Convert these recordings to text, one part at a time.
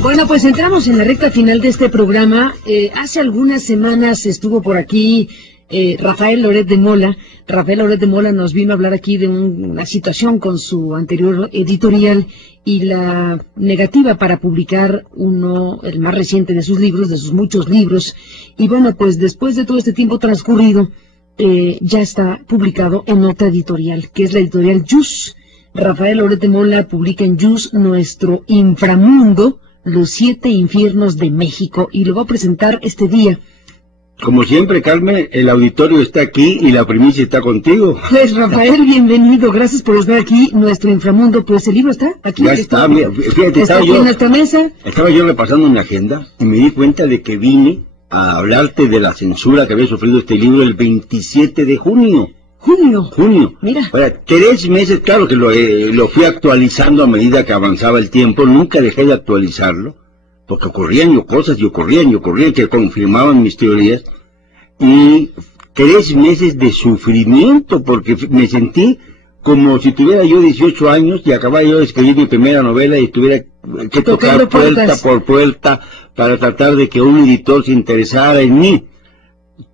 Bueno, pues entramos en la recta final de este programa. Hace algunas semanas estuvo por aquí Rafael Loret de Mola. Rafael Loret de Mola nos vino a hablar aquí de una situación con su anterior editorial y la negativa para publicar el más reciente de sus libros, de sus muchos libros. Y bueno, pues después de todo este tiempo transcurrido, ya está publicado en otra editorial, que es la editorial Yus. Rafael Loret de Mola publica en Yus Nuestro Inframundo, los 7 infiernos de México, y lo va a presentar este día. Como siempre, Carmen, el auditorio está aquí y la primicia está contigo. Pues Rafael, bienvenido, gracias por estar aquí. Nuestro Inframundo, pues el libro está aquí. Ya está, mira, fíjate, está aquí en nuestra mesa. Estaba yo repasando mi agenda y me di cuenta de que vine a hablarte de la censura que había sufrido este libro el 27 de junio. Junio. Mira. Ahora, 3 meses, claro que lo fui actualizando a medida que avanzaba el tiempo, nunca dejé de actualizarlo, porque ocurrían cosas y ocurrían que confirmaban mis teorías, y 3 meses de sufrimiento, porque me sentí como si tuviera yo 18 años y acababa yo de escribir mi primera novela y tuviera que tocar puerta por puerta para tratar de que un editor se interesara en mí.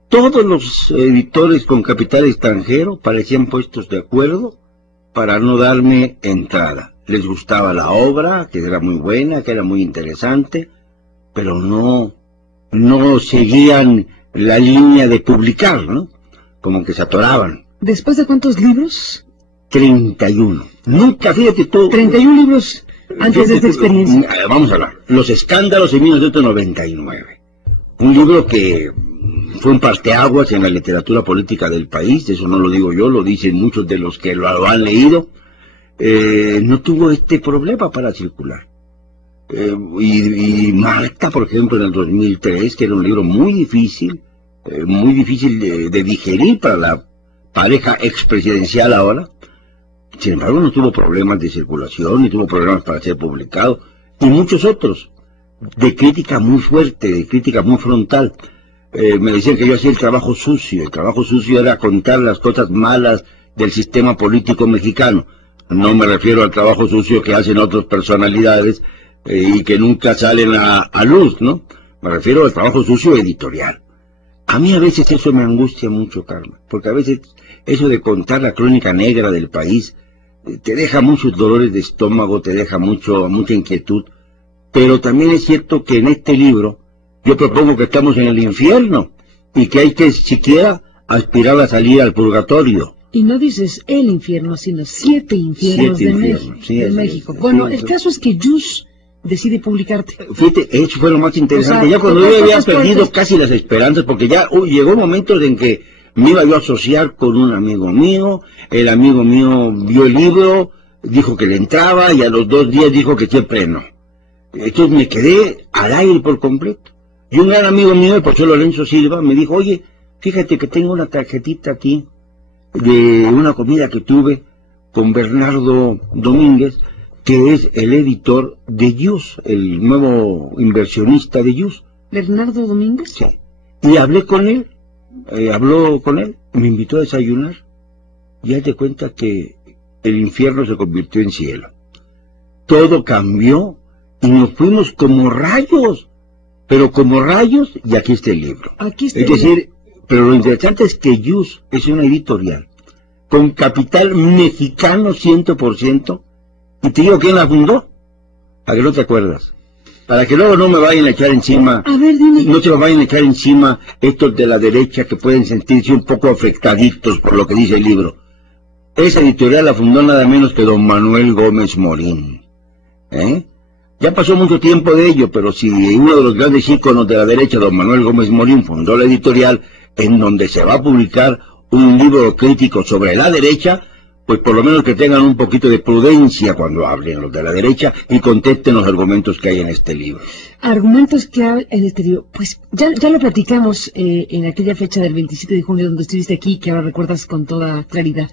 Todos los editores con capital extranjero parecían puestos de acuerdo para no darme entrada. Les gustaba la obra, que era muy buena, que era muy interesante, pero no seguían la línea de publicar, ¿no? Como que se atoraban. ¿Después de cuántos libros? 31. Nunca, fíjate tú. 31 libros antes de esta experiencia. Vamos a hablar. Los escándalos en 1999. Un libro que fue un parteaguas en la literatura política del país, eso no lo digo yo, lo dicen muchos de los que lo han leído. No tuvo este problema para circular. Y Marta, por ejemplo, en el 2003, que era un libro muy difícil de digerir para la pareja expresidencial ahora, sin embargo no tuvo problemas de circulación, ni tuvo problemas para ser publicado, y muchos otros, de crítica muy fuerte, de crítica muy frontal. Me decían que yo hacía el trabajo sucio era contar las cosas malas del sistema político mexicano. No me refiero al trabajo sucio que hacen otras personalidades y que nunca salen a luz, ¿no? Me refiero al trabajo sucio editorial. A mí a veces eso me angustia mucho, Carmen, porque a veces eso de contar la crónica negra del país te deja muchos dolores de estómago, te deja mucha inquietud, pero también es cierto que en este libro yo propongo que estamos en el infierno y que hay que siquiera aspirar a salir al purgatorio. Y no dices el infierno, sino 7 infiernos de México. Bueno, el caso es que Yus decide publicarte. Fíjate, eso fue lo más interesante. O sea, ya cuando yo había perdido casi las esperanzas, porque ya llegó momentos en que me iba yo a asociar con un amigo mío, el amigo mío vio el libro, dijo que le entraba y a los 2 días dijo que siempre no. Entonces me quedé al aire por completo. Y un gran amigo mío, el profesor Lorenzo Silva, me dijo, oye, fíjate que tengo una tarjetita aquí de una comida que tuve con Bernardo Domínguez, que es el editor de Yus, el nuevo inversionista de Yus. ¿Bernardo Domínguez? Sí. Y habló con él, me invitó a desayunar, y haz de cuenta que el infierno se convirtió en cielo. Todo cambió y nos fuimos como rayos, y aquí está el libro. Es decir, pero lo interesante es que Yus es una editorial con capital mexicano 100%, y te digo quién la fundó, para que no te acuerdas, para que luego no me vayan a echar encima, no se lo vayan a echar encima estos de la derecha que pueden sentirse un poco afectaditos por lo que dice el libro. Esa editorial la fundó nada menos que don Manuel Gómez Morín. Ya pasó mucho tiempo de ello, pero si uno de los grandes íconos de la derecha, don Manuel Gómez Morín, fundó la editorial en donde se va a publicar un libro crítico sobre la derecha, pues por lo menos que tengan un poquito de prudencia cuando hablen los de la derecha y contesten los argumentos que hay en este libro. Argumentos que hay en este libro, pues ya lo platicamos en aquella fecha del 27 de junio donde estuviste aquí, que ahora recuerdas con toda claridad.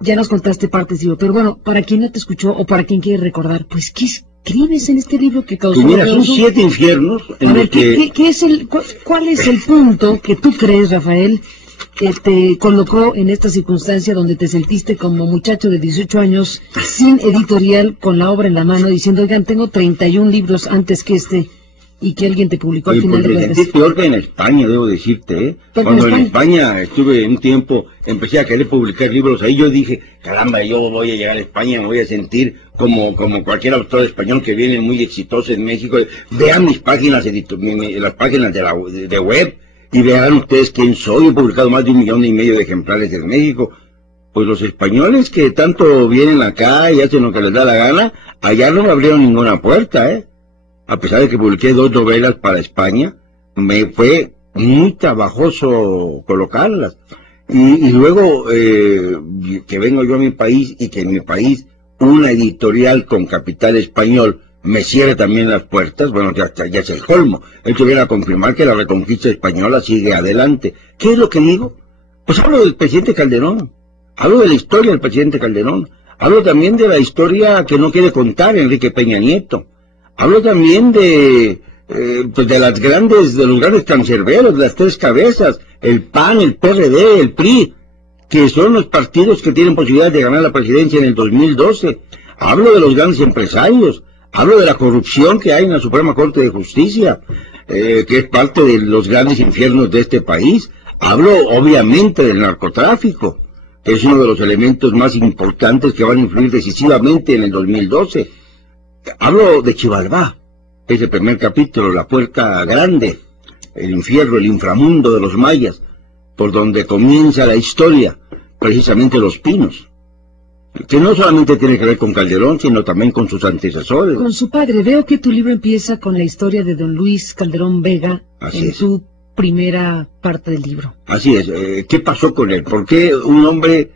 Ya nos contaste partes, digo, pero bueno, para quien no te escuchó o para quien quiere recordar, pues, ¿qué escribes en este libro que causó? Pues mira, son 7 infiernos en los que... ¿Cuál es el punto que tú crees, Rafael, te colocó en esta circunstancia donde te sentiste como muchacho de 18 años, sin editorial, con la obra en la mano, diciendo, oigan, tengo 31 libros antes que este, y que alguien te publicó al final de cuentas? Sentí peor que en España, debo decirte, ¿eh? Cuando en España estuve un tiempo, empecé a querer publicar libros, ahí yo dije, caramba, yo voy a llegar a España, me voy a sentir como cualquier autor español que viene muy exitoso en México. Vean mis páginas, las páginas de web, y vean ustedes quién soy. He publicado más de 1,5 millones de ejemplares en México. Pues los españoles que tanto vienen acá y hacen lo que les da la gana, allá no me abrieron ninguna puerta, ¿eh? A pesar de que publiqué 2 novelas para España, me fue muy trabajoso colocarlas. Y luego que vengo yo a mi país y que en mi país una editorial con capital español me cierre también las puertas, bueno, ya es el colmo. Esto viene a confirmar que la reconquista española sigue adelante. ¿Qué es lo que digo? Pues hablo del presidente Calderón, hablo de la historia del presidente Calderón, hablo también de la historia que no quiere contar Enrique Peña Nieto, hablo también de los grandes cancerberos, de las 3 cabezas, el PAN, el PRD, el PRI, que son los partidos que tienen posibilidad de ganar la presidencia en el 2012. Hablo de los grandes empresarios, hablo de la corrupción que hay en la Suprema Corte de Justicia, que es parte de los grandes infiernos de este país. Hablo, obviamente, del narcotráfico, que es uno de los elementos más importantes que van a influir decisivamente en el 2012. Hablo de Xibalbá, es el primer capítulo, la puerta grande, el infierno, el inframundo de los mayas, por donde comienza la historia, precisamente Los Pinos, que no solamente tiene que ver con Calderón, sino también con sus antecesores. Con su padre. Veo que tu libro empieza con la historia de don Luis Calderón Vega. Así en su primera parte del libro. Así es. ¿Qué pasó con él? ¿Por qué un hombre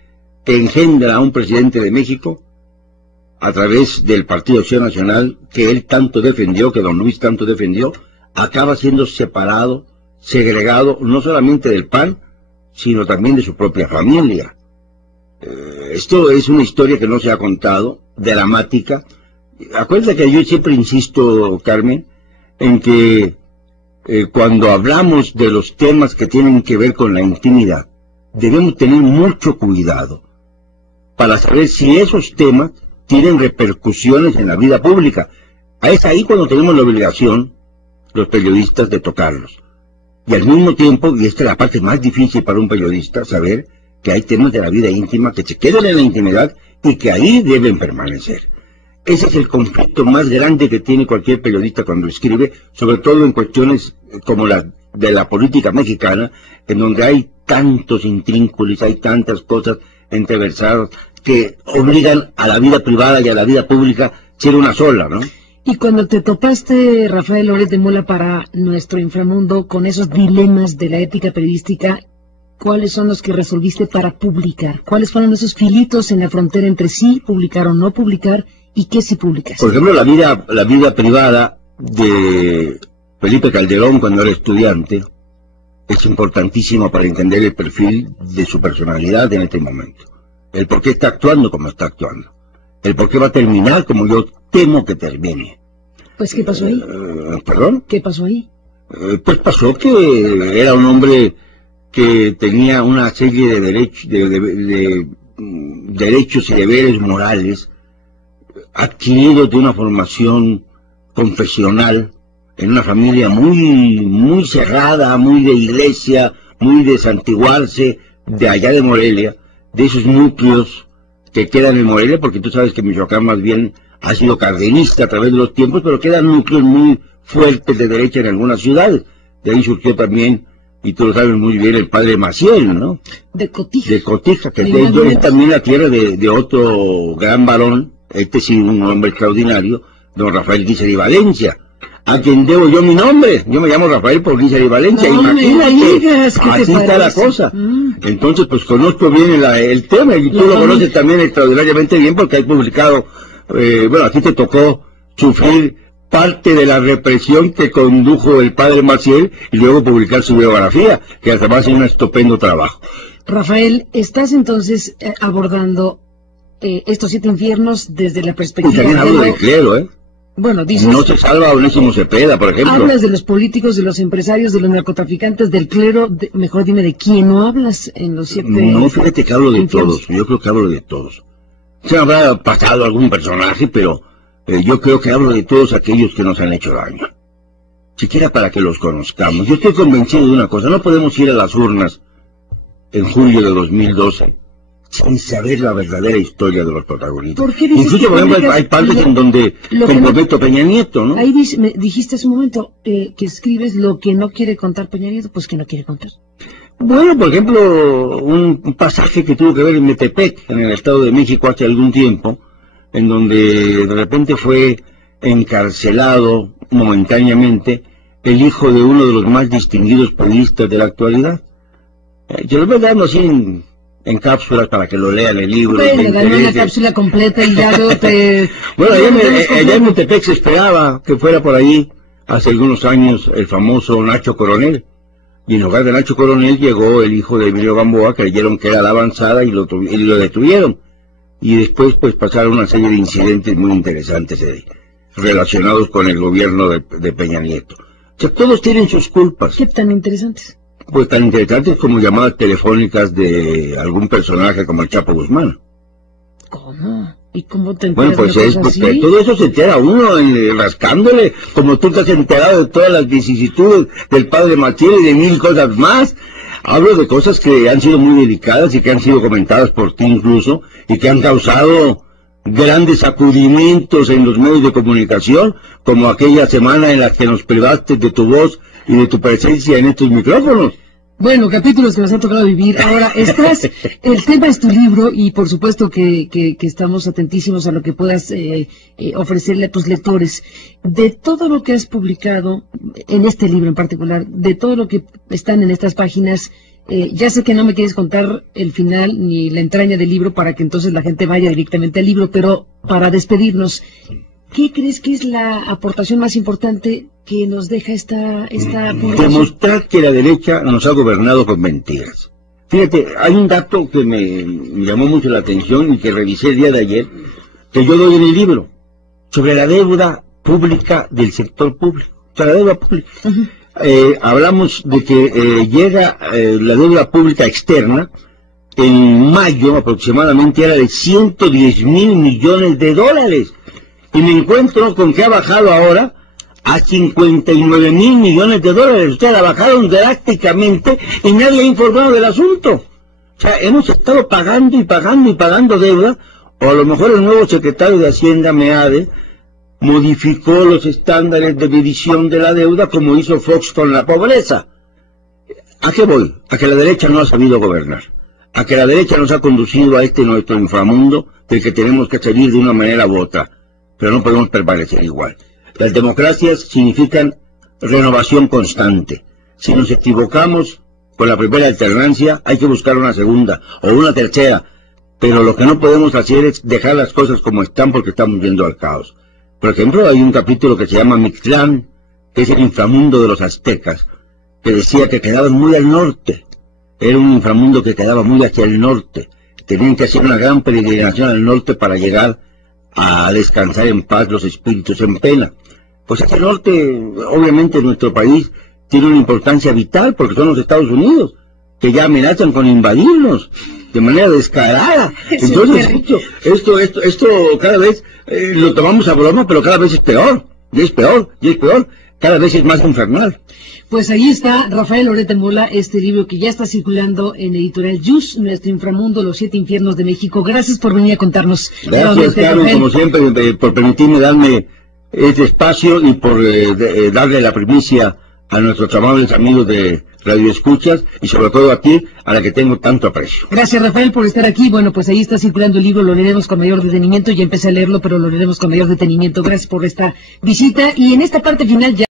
que engendra a un presidente de México a través del Partido Acción Nacional que él tanto defendió, que don Luis tanto defendió, acaba siendo separado, segregado, no solamente del PAN, sino también de su propia familia? Esto es una historia que no se ha contado, dramática. Acuérdate que yo siempre insisto, Carmen, en que cuando hablamos de los temas que tienen que ver con la intimidad, debemos tener mucho cuidado para saber si esos temas tienen repercusiones en la vida pública. Es ahí cuando tenemos la obligación, los periodistas, de tocarlos. Y al mismo tiempo, y esta es la parte más difícil para un periodista, saber que hay temas de la vida íntima que se quedan en la intimidad y que ahí deben permanecer. Ese es el conflicto más grande que tiene cualquier periodista cuando escribe, sobre todo en cuestiones como la de la política mexicana, en donde hay tantos intrínculos, hay tantas cosas entreversadas que obligan a la vida privada y a la vida pública ser una sola, ¿no? Y cuando te topaste, Rafael Loret de Mola, para nuestro inframundo, con esos dilemas de la ética periodística, ¿cuáles son los que resolviste para publicar? ¿Cuáles fueron esos filitos en la frontera entre sí publicar o no publicar, y qué sí publicas? Por ejemplo, la vida privada de Felipe Calderón cuando era estudiante es importantísima para entender el perfil de su personalidad en este momento. El por qué está actuando como está actuando. El por qué va a terminar como yo temo que termine. Pues, ¿qué pasó ahí? ¿Perdón? ¿Qué pasó ahí? Pues pasó que era un hombre que tenía una serie de derechos y deberes morales adquiridos de una formación confesional en una familia muy cerrada, muy de iglesia, muy de santiguarse, de allá de Morelia, de esos núcleos que quedan en Morelia, porque tú sabes que Michoacán más bien ha sido cardenista a través de los tiempos, pero quedan núcleos muy fuertes de derecha en algunas ciudades. De ahí surgió también, y tú lo sabes muy bien, el padre Maciel, ¿no? De Cotija. De Cotija, que es también la tierra de otro gran varón, sí, un hombre extraordinario, don Rafael Guízar y Valencia, a quien debo yo mi nombre. Yo me llamo Rafael por Guízar y Valencia. No, imagínate, así está la cosa. Entonces, pues conozco bien el tema, y tú lo conoces también extraordinariamente bien porque has publicado, bueno, a ti te tocó sufrir parte de la represión que condujo el padre Maciel y luego publicar su biografía, que además es un estupendo trabajo. Rafael, estás entonces abordando estos 7 infiernos desde la perspectiva... Y también hablo del clero, Bueno, dices... No se salva Onésimo Cepeda, por ejemplo. Hablas de los políticos, de los empresarios, de los narcotraficantes, del clero, mejor dime, ¿de quién no hablas en los 7? No, fíjate que hablo de todos, yo creo que hablo de todos. Se habrá pasado algún personaje, pero yo creo que hablo de todos aquellos que nos han hecho daño. Siquiera para que los conozcamos. Yo estoy convencido de una cosa, no podemos ir a las urnas en julio de 2012 sin saber la verdadera historia de los protagonistas. Incluso, por ejemplo, hay partes en donde comprometo Peña Nieto, ¿no? Ahí me dijiste hace un momento que escribes lo que no quiere contar Peña Nieto, pues que no quiere contar. Bueno, por ejemplo, un pasaje que tuvo que ver en Metepec, en el Estado de México, hace algún tiempo, en donde de repente fue encarcelado momentáneamente el hijo de uno de los más distinguidos periodistas de la actualidad. Yo lo voy dando así en cápsulas para que lo lean el libro. Bueno, dame una cápsula completa y ya no te... Bueno, allá en Metepec se esperaba que fuera por ahí, hace algunos años, el famoso Nacho Coronel. Y en lugar de Nacho Coronel llegó el hijo de Emilio Gamboa, creyeron que era la avanzada y lo detuvieron. Y después pues pasaron una serie de incidentes muy interesantes relacionados con el gobierno de Peña Nieto. O sea, todos tienen sus culpas. ¿Qué tan interesantes? Pues tan interesantes como llamadas telefónicas de algún personaje como el Chapo Guzmán. ¿Cómo? ¿Y cómo te enteras? Bueno, pues es porque todo eso se entera uno rascándole, como tú te has enterado de todas las vicisitudes del padre Maciel y de 1000 cosas más. Hablo de cosas que han sido muy delicadas y que han sido comentadas por ti incluso, y que han causado grandes sacudimientos en los medios de comunicación, como aquella semana en la que nos privaste de tu voz y de tu presencia en estos micrófonos. Bueno, capítulos que nos ha tocado vivir. Ahora, el tema es tu libro y por supuesto que estamos atentísimos a lo que puedas ofrecerle a tus lectores. De todo lo que has publicado, en este libro en particular, de todo lo que están en estas páginas, ya sé que no me quieres contar el final ni la entraña del libro para que entonces la gente vaya directamente al libro, pero para despedirnos, ¿qué crees que es la aportación más importante que nos deja esta publicación? Demostrar que la derecha nos ha gobernado con mentiras. Fíjate, hay un dato que me llamó mucho la atención y que revisé el día de ayer, que yo doy en el libro, sobre la deuda pública del sector público. O sea, la deuda pública. Hablamos de que llega la deuda pública externa, en mayo aproximadamente era de 110,000 millones de dólares. Y me encuentro con que ha bajado ahora a 59,000 millones de dólares. O sea, la bajaron drásticamente y nadie ha informado del asunto. O sea, hemos estado pagando y pagando y pagando deuda, o a lo mejor el nuevo secretario de Hacienda, Meade, modificó los estándares de medición de la deuda como hizo Fox con la pobreza. ¿A qué voy? A que la derecha no ha sabido gobernar. A que la derecha nos ha conducido a nuestro inframundo del que tenemos que salir de una manera u otra. Pero no podemos permanecer igual. Las democracias significan renovación constante. Si nos equivocamos con la primera alternancia, hay que buscar una segunda o una tercera. Pero lo que no podemos hacer es dejar las cosas como están porque estamos yendo al caos. Por ejemplo, hay un capítulo que se llama Mictlán, que es el inframundo de los aztecas, que decía que quedaban muy al norte. Era un inframundo que quedaba muy hacia el norte. Tenían que hacer una gran peregrinación al norte para llegar a descansar en paz los espíritus en pena. Pues hacia el norte, obviamente, nuestro país tiene una importancia vital, porque son los Estados Unidos, que ya amenazan con invadirnos de manera descarada. Entonces, esto cada vez lo tomamos a broma, pero cada vez es peor, y es peor, y es peor, cada vez es más infernal. Pues ahí está Rafael Loret de Mola, este libro que ya está circulando en Editorial Yus, Nuestro Inframundo, los 7 infiernos de México. Gracias por venir a contarnos. Gracias, Carmen, como siempre, por permitirme darme este espacio y por darle la primicia a nuestros amables amigos de Radio Escuchas y sobre todo a ti, a la que tengo tanto aprecio. Gracias, Rafael, por estar aquí. Bueno, pues ahí está circulando el libro, lo leeremos con mayor detenimiento. Ya empecé a leerlo, pero lo leeremos con mayor detenimiento. Gracias por esta visita y en esta parte final ya